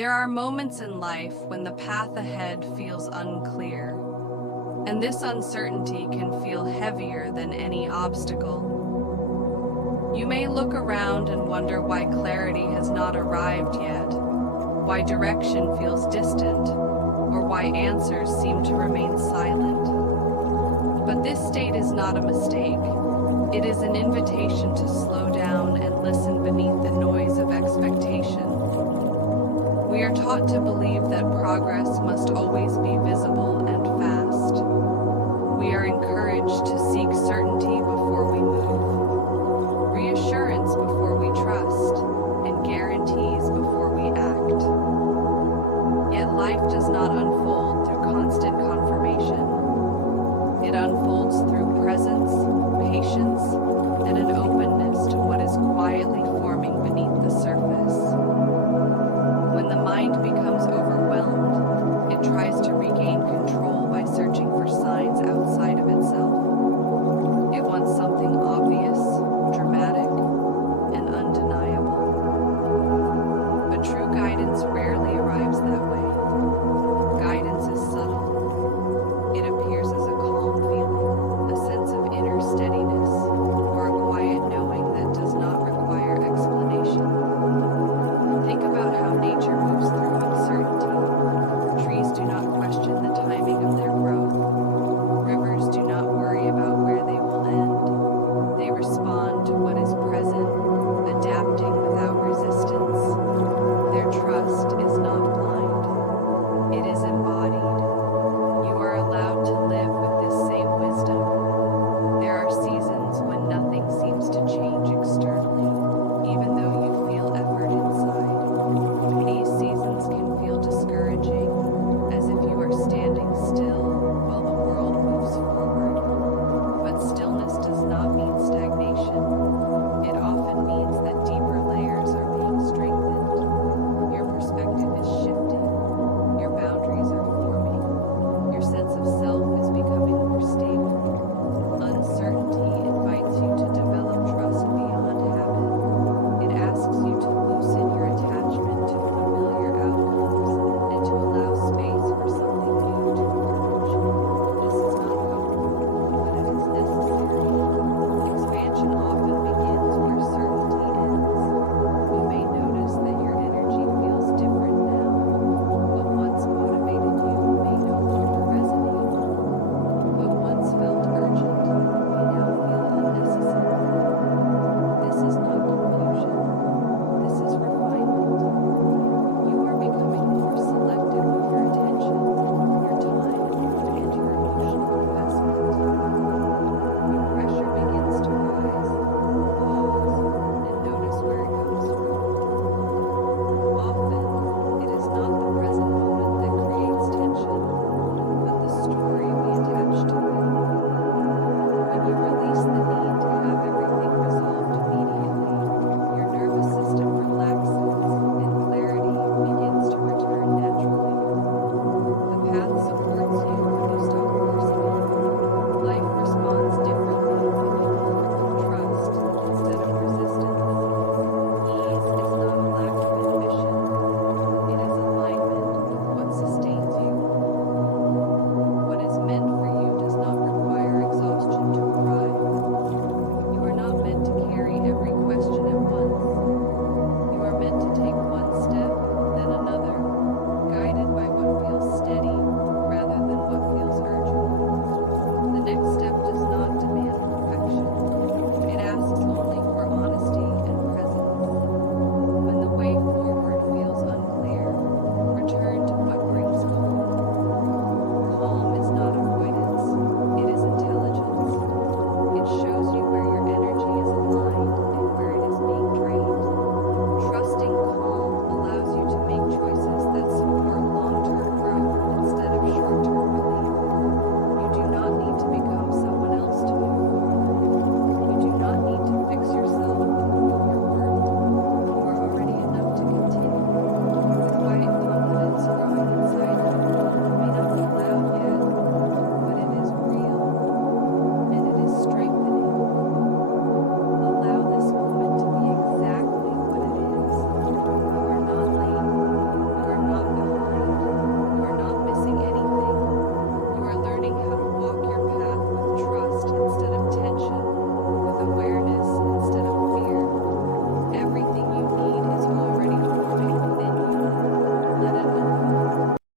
There are moments in life when the path ahead feels unclear, and this uncertainty can feel heavier than any obstacle. You may look around and wonder why clarity has not arrived yet, why direction feels distant, or why answers seem to remain silent. But this state is not a mistake. It is an invitation to slow down and listen beneath the noise of expectation. We are taught to believe that progress must always be visible and fast. We are encouraged to seek certainty before we move, reassurance before we trust, and guarantees before we act. Yet life does not unfold through constant confirmation. It unfolds through presence, patience, and an openness to what is quietly forming beneath the surface. When the mind becomes overwhelmed, it tries to regain control by searching for signs outside of itself. It wants something obvious, dramatic, and undeniable. But true guidance rarely arrives that way. Guidance is subtle. It appears as a calm feeling, a sense of inner steadiness, or a quiet knowing that does not require explanation. Think about how nature moves through uncertainty. Trees do not question the timing of their growth. Rivers do not worry about where they will end. They respond to what is present, adapting without resistance. Their trust is